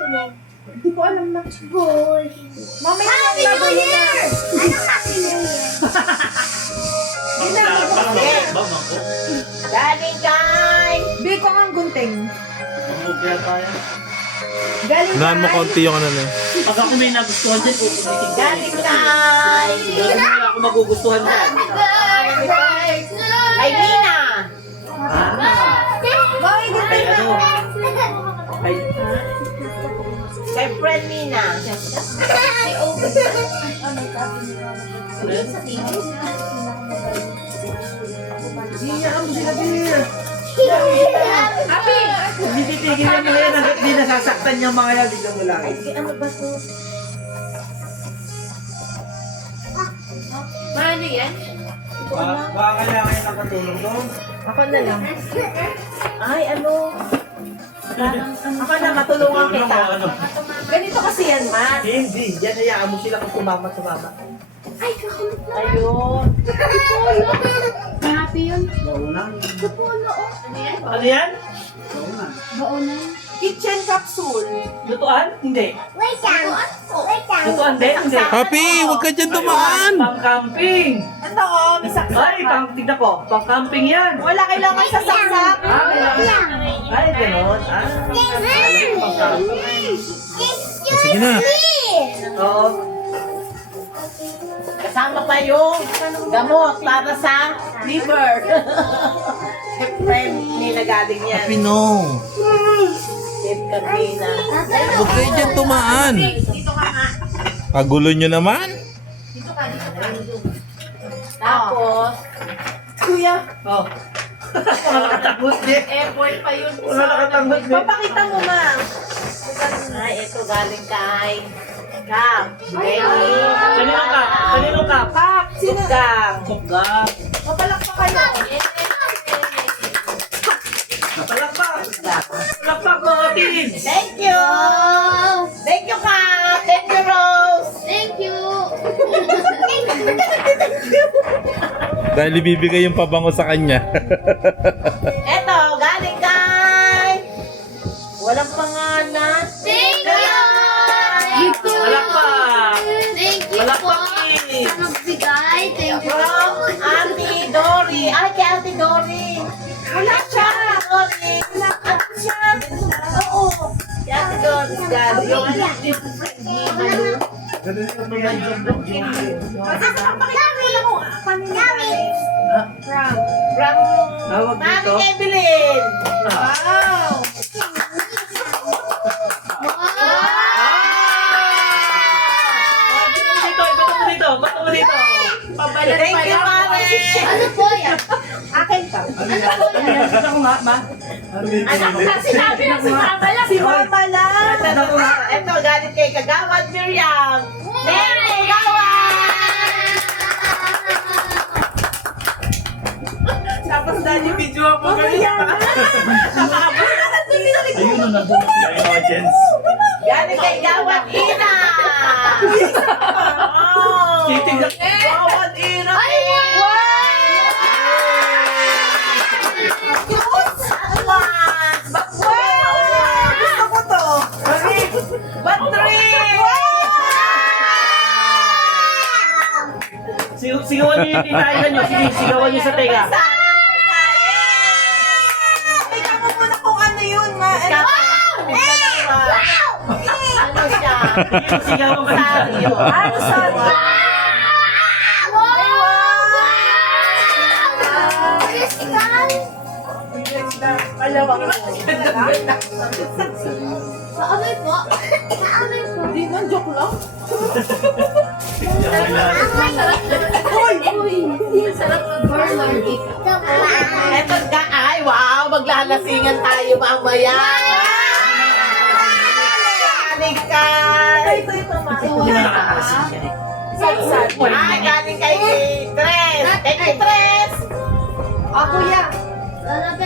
Hindi ko alam na. Boy. Mamaya Happy na New Year! Anong Happy New Year? Galing kay! Biko ang gunting. Mamugya tayo. Galing Unahan mo konti yung ano na yun. Pag ako may nagustuhan dyan, pupulitin. Galing kay! Hindi na ako magugustuhan dyan. Kay Nina! Boy, gunting Ay, ano? Ay, Kay friend Nina! iyakan mo sila dear. Happy! Hindi titigilan mo yan hanggat di nasasaktan yung mga yan. Bigyan mo lang. Ano ba to? Paano yan? Baka kaya kayo nakatulong doon. Ako na lang. Ay, ano? Ako na, matulungan kita. Ano? Ganito kasi yan, Ma. Hindi. Yan, hayaan mo sila kung sumama. Ay, kakulit na. Ayun. Happy yun. Maunan. Kapulo, oh. Ano yan? Baonan. Kitchen capsule. Lutuan? Hindi. Wait lang. Wait lang. Lutuan din? Hindi. Happy! Huwag ka dyan dumaan! Pang-camping! Ito, oh, may saksak. Ay, tignan ko. Pang-camping yan! Wala kailangan sa saksak. Ah, kailangan. Ay, gano'n. Ah, pang-camping. Sige na. Oo. Kasama pa yung gamot para sa liver. Siyempre, nila galing yan. Happy no! Sip kanina. Huwag kayo dyan tumaan! Dito ka nga. Pagulo nyo naman! Dito ka, dito ka. Tapos, kuya, Oh. Wala nakatanggol din. Airport pa yun. Wala nakatanggol din. papakita mo, ma'am. Ay, ito galing kay Kap. Kanino ka? Kanino ka? Kap, sino? Kap. Suggang. Mapalakpak kayo. Palakpak! Palakpak mo, Otin! Thank you! Thank you, Kap! Thank you, Rose! Thank you. Dahil ibibigay yung pabango sa kanya. Eto, galing kay... Walang pangalan. Thank you. Thank you. Palakpak! Thank you po. Palakpak eh! Sa nagbigay. Thank you From po. Auntie Dory. Ay, kay Auntie Dory. Wala siya. Dory. Wala siya. Oo. Kay Auntie Dory. Galing. From Tawag dito. Mami Evelyn. Ah. Bato mo dito. Pabalan Thank pa you, lang. Mami. Ano po yan? Akin pa. Ano ko nga, ma? Anak ko kasi sinabi na si Mama lang. Si Mama lang. Ito, galing kay Kagawad Miriam. Mary Kagawad! Tapos dahil yung video mo ganyan. Ayun na nandun yung audience. Galing kay Gawad Ina. Wow! Titignan. Gawad Ina. Gusto ko to. Battery! Sigawan niyo yung tinahilan niyo. Sige, sigawan niyo sa tenga. Ikaw mo muna kung ano yun, ma. Ano siya? Sigawan ka dito. Ano sorry? Malawang mo. Kaamay po. Kaamay po. Hindi man, joke lang. Uy! Sarap mag-burger. Eto ga, ay wow, maglalasingan tayo mamaya. Galing kay... Ito, ma. Salsal. Ay, galing kay Tres. Kay Tres. Ako yan.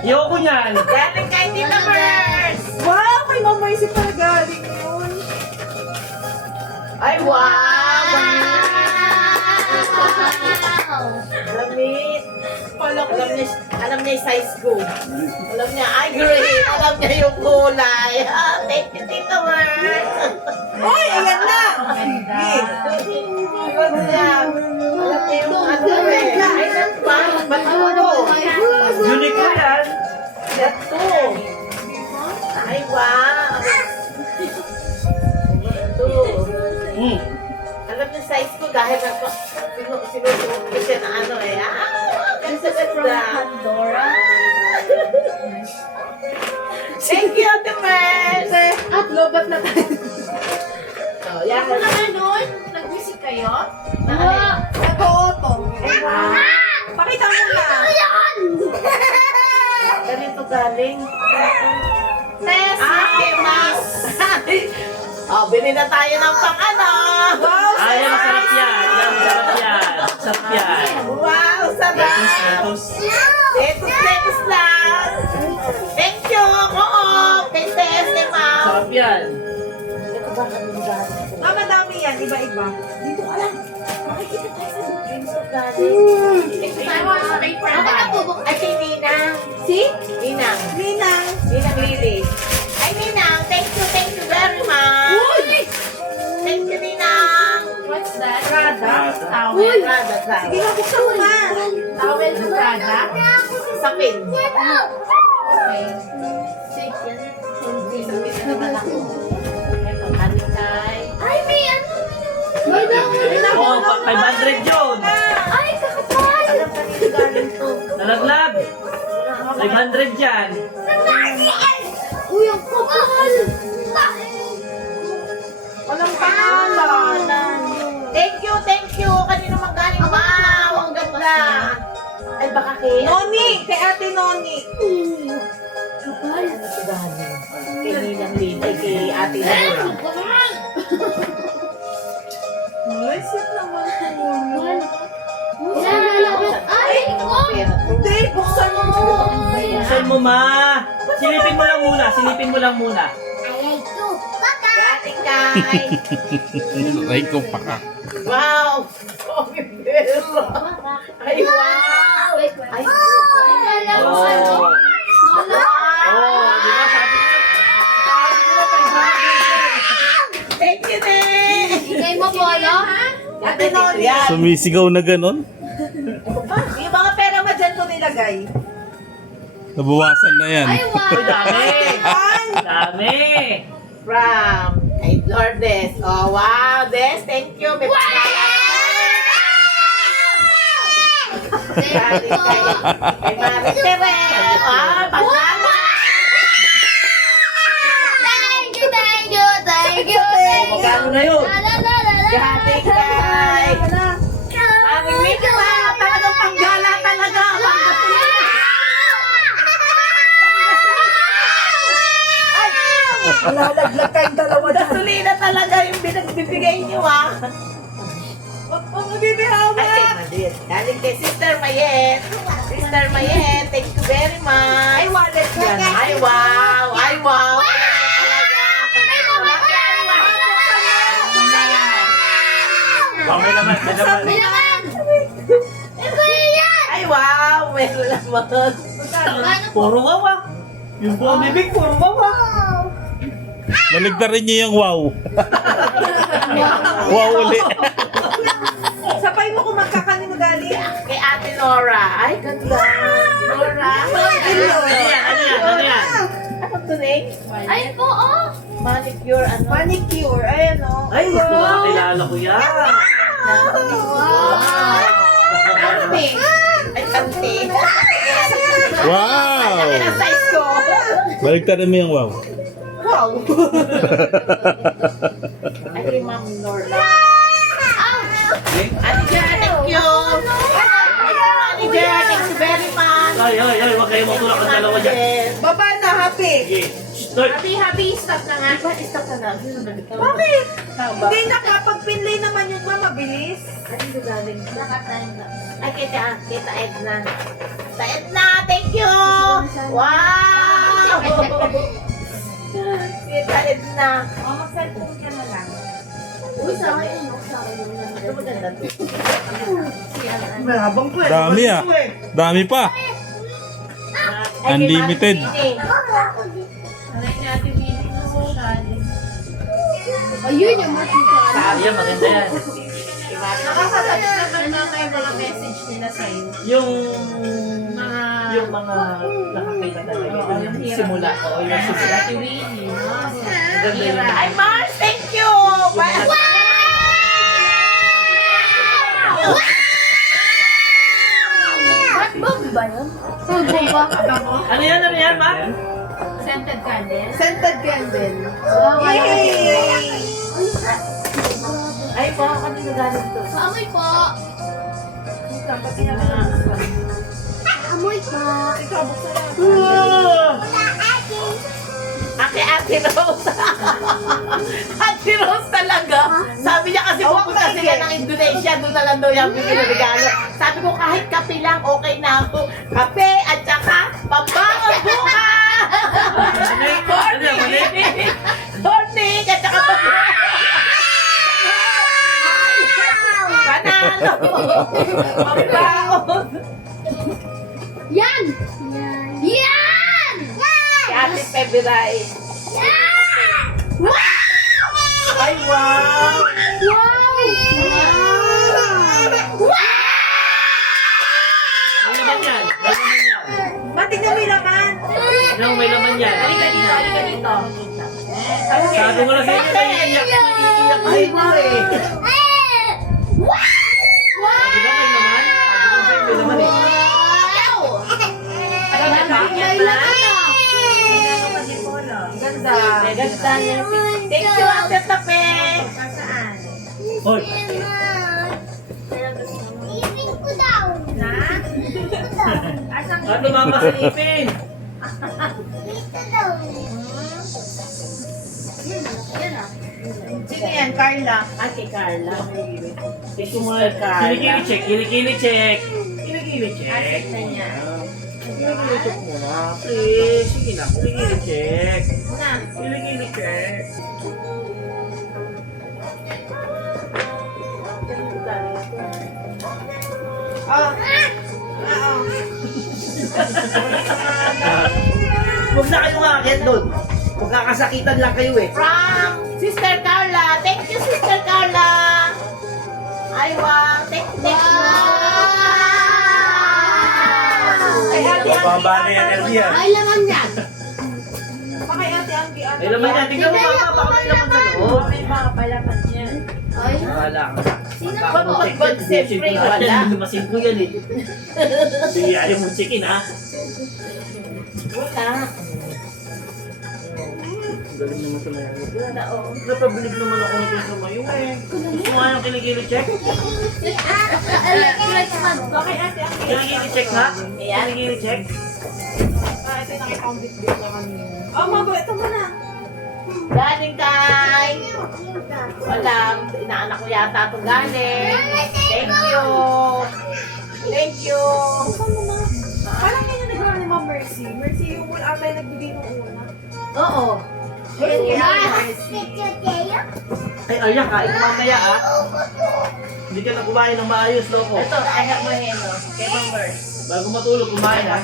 Ayoko niyan. Galing kay Tita Mers. Wow, kay Mama Isip pala galing yun. Ay, wow. Lamit. Alam niya yung size ko. Alam niya, ay green. Alam niya yung kulay. Ah, thank you, Tita Mers. Uy, ayan na! Ganda. Good job. Alam niyo yung ano eh. Ay, nagpa. Ba't ano? Unique ko yan. Ito. Ay, wow. Ito. Alam niyo size ko dahil sinusunod ko siya na ano eh. Ganda. Pandora. Thank you, Ate Merz. At lobat na tayo. So, yan. Ako naman nun, nag-music kayo? Nag-auto. Pakita mo na. Ganito galing. Tess, Ate Mas. Oh, bili na tayo ng pang-ano. Wow, Ay, masarap yan. Masarap yan. Masarap yan. Wow, sarap. Status. Letos lang. Thank you. Oo. Kay Tess, kay Ma'am. Masarap yan. Madami yan. Iba-iba. Dito ka lang. Makikita tayo sa dreams of God. I want to make for Ako na a po. Ay, si Ninang. Si? Ninang. Ninang. Ninang Lily. Ay, Ninang. Thank you very much. Thank you, Ninang. What's that? Prada. Towel. Prada, Prada. Sige na, buksan mo na. Towel to Prada. Sapin. Okay. Sapin na naman ako. Ito, Anikay. Ay, may ano. May dahon. Oo, 500 yun. Ay, kakapal. Alam ka nila galing to. Nalaglag. 500 yan. Uy, ang kapal. Walang pangalan. Thank you. Kanino magaling? Wow, ang ganda. Ay, baka kay... Noni! Kay Ate Noni! Kapal. Kay Ninang Lily. Ay, kay Ate Laura. Ay, sweet naman po. Ay, oh. Hindi, buksan mo. Buksan mo, ma. Silipin mo lang muna. Silipin mo lang muna. Ate Kay. Ay ko pa ka. Wow! Coffee bell! Ay, wow! Ay, Oh. Oh, di ba sabi ko? Sabi ko 500. thank you, Nen! Ingay mo po, ano? Ate Noni. Yan. Sumisigaw na ganon. Yung mga pera mo dyan ko nilagay. Nabawasan na yan. Ay, wow. Uy, dami. Dami. From kay Lourdes. Oh, wow, Des. Thank you. May Thank you po. Kay Mari Terel. Ah, banana. Thank you. Magkano na yun? Galing kay... Mami Mika. Talagang panggala talaga. Lalaglag kayong dalawa dyan. Gasolina talaga yung binagbibigay niyo, ah. Huwag mo mabibihawa. Ay, kay Madrid. Galing kay Sister Mayet. Sister Mayet, thank you very much. Ay, wallet yan. Ay, wow. Ay, wow. Oh, may laman. May laman. May naman. Ay, wow. Meron naman. Ano po? Puro wawa. Yung buong bibig, puro wawa. Baligtarin niyo yung wow. Wow ulit. Sapay mo kung magkakanino galing. Kay Ate Nora. Ay, ganda. Nora. Ano yan? Ano yan? Ano yan? Ano to, Nick? Ay po, oh. Manicure, ano? Manicure. Ayan, o. Ay, gusto ko nakilala ko yan. Ante. Ay, ante. Wow! Yan ang size ko. Baligtarin mo yung wow. Wow. Ay, kay Ma'am Nora. Ate Jen, thank you. Ate Jen, thank you very much. Ay, huwag kayo matulak ang dalawa dyan. Baba na, happy. Sige. Start. Happy, stop na nga. Diba, stop ka na. Bakit? Hindi na kapag pinlay naman yung mabilis. Ano galing? Ay, kita Edna. Kita Edna, thank you! Wow! Kita Edna. O, mag-cellphone ka na lang. Uy, sa akin yun. Sa akin yun. Ano maganda to? Habang po eh. Dami ah. Dami pa. Ay, kay Unlimited. Mami Nini. Alay natin dito sa social. Ayun yung makita. Ayan, maganda yan. Nakakatouch naman na may mga message nila sa'yo. Yung Mga... yung mga nakakita talaga. Oo, yung hirap. Simula. Oo, yung simula. Ate Winnie, no? Maganda yun. Ay, Mars, thank you! Hotdog ba yun? Hotdog ba? Ano yan, ma? Scented candle. Scented candle. Yay! Ay, pa, kanina galing to. Amoy po. Pati na lang. Amoy po. Ikaw, buksan na. Ate Rose. Ate Rose talaga. Sabi niya kasi pupunta sila ng Indonesia. Doon na lang daw yung bibili regalo. Sabi ko kahit kape lang, okay na ako. Kape at saka pambangon bukas. Cornic at saka pambangon. Panalo. Pambangon. Yan! Yan! Si Ate Febray. Ay, wow! Wow! May laman yan. May laman yan. Matignan mo yung laman. Anong may laman yan? Halika dito, halika dito. Sabi mo na sa inyo, iiyak. Ay, wow eh. Di ba may laman? Sabi ko sa'yo, may laman eh. Ganda. Ganda niya. Thank you, Ate Tape. Saan? Hoy, Asan ano mamasilipin? Sino yan, Carla? Ate Carla. Ito mo kilikili check, kilikili check. Kilikili check. na niya? Kilikili check muna. Please, sige na, kilikili check. Na. Kilikili check. Oh. Huwag na kayong akit doon. Magkakasakitan lang kayo eh. From Sister Carla. Thank you, Sister Carla. Ay, wow. Thank you. Ay, Ate Mababa na Anggi. yung energy ah. Ay, laman yan. Pakay Ate Anggi. May laman yan. Tingnan mo mama, baka may laman sa loob. May mga palaman yan. Ay, Wala. sino Pag po? siyempre, wala. Lumasin ko yan eh. Sige, ayaw mong chicken ha. Wala. Galing naman sa mayo. Napabilib naman ako nito sa mayo eh. Gusto mo nga yung kilikili check? Pakay Ate Anggi. Kilikili check ha? Ayan. Kilikili check? Ah, ito yung nakita kong bit-bit na kanina. Oh, mago, ito mo na. Galing kay... Wala. Inaanak ko yata ito galing. Thank you. Thank you. Parang yan yung nagawa ni Ma'am Mercy. Mercy yung wala ata yung nagbigay ng una. Oo. Ay, ayan, kain mo mamaya ha? Hindi ka na kumain ng maayos, loko. Ito, I have my hand. Kay Ma'am Mercy. Bago matulog, kumain ha?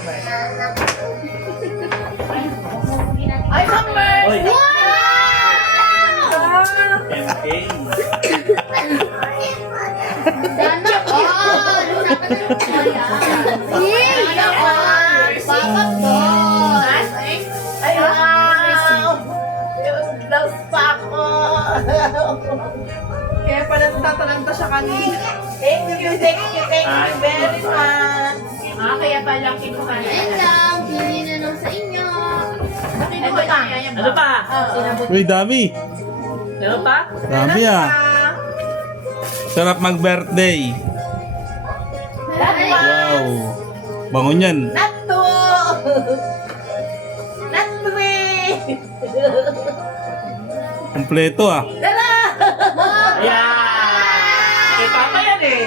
Ay, Ma'am Mercy! Hoy! Ah! MK. Dana ko! Dana ko! Papat ko! Ay, wow! Yung blouse pa ako. Kaya pala natatalanta siya kanina. Thank you very much. Kaya pala kinuha niya. Ayan lang, pili na lang sa inyo. Kinuha niya yan. Ano pa? Sinabot. Uy, dami. Ano pa? Dami ah. Sarap mag-birthday. Wow. Bango niyan. Nato! Natwe! Kompleto ah. Tara! Ayan! Kay Papa yan eh.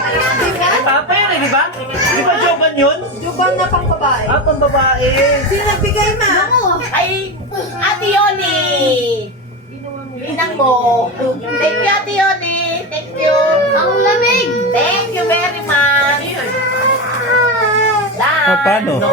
Kay Papa yan eh, di ba? Di ba Joban yun? Jubang na pang babae. Ah, pang babae. Sino nagbigay, ma? Ay, Ate Yoli! Inang mo. Thank you, Ate Yoli. Thank you. Ang lamig! Thank you very much. Ah, paano? No.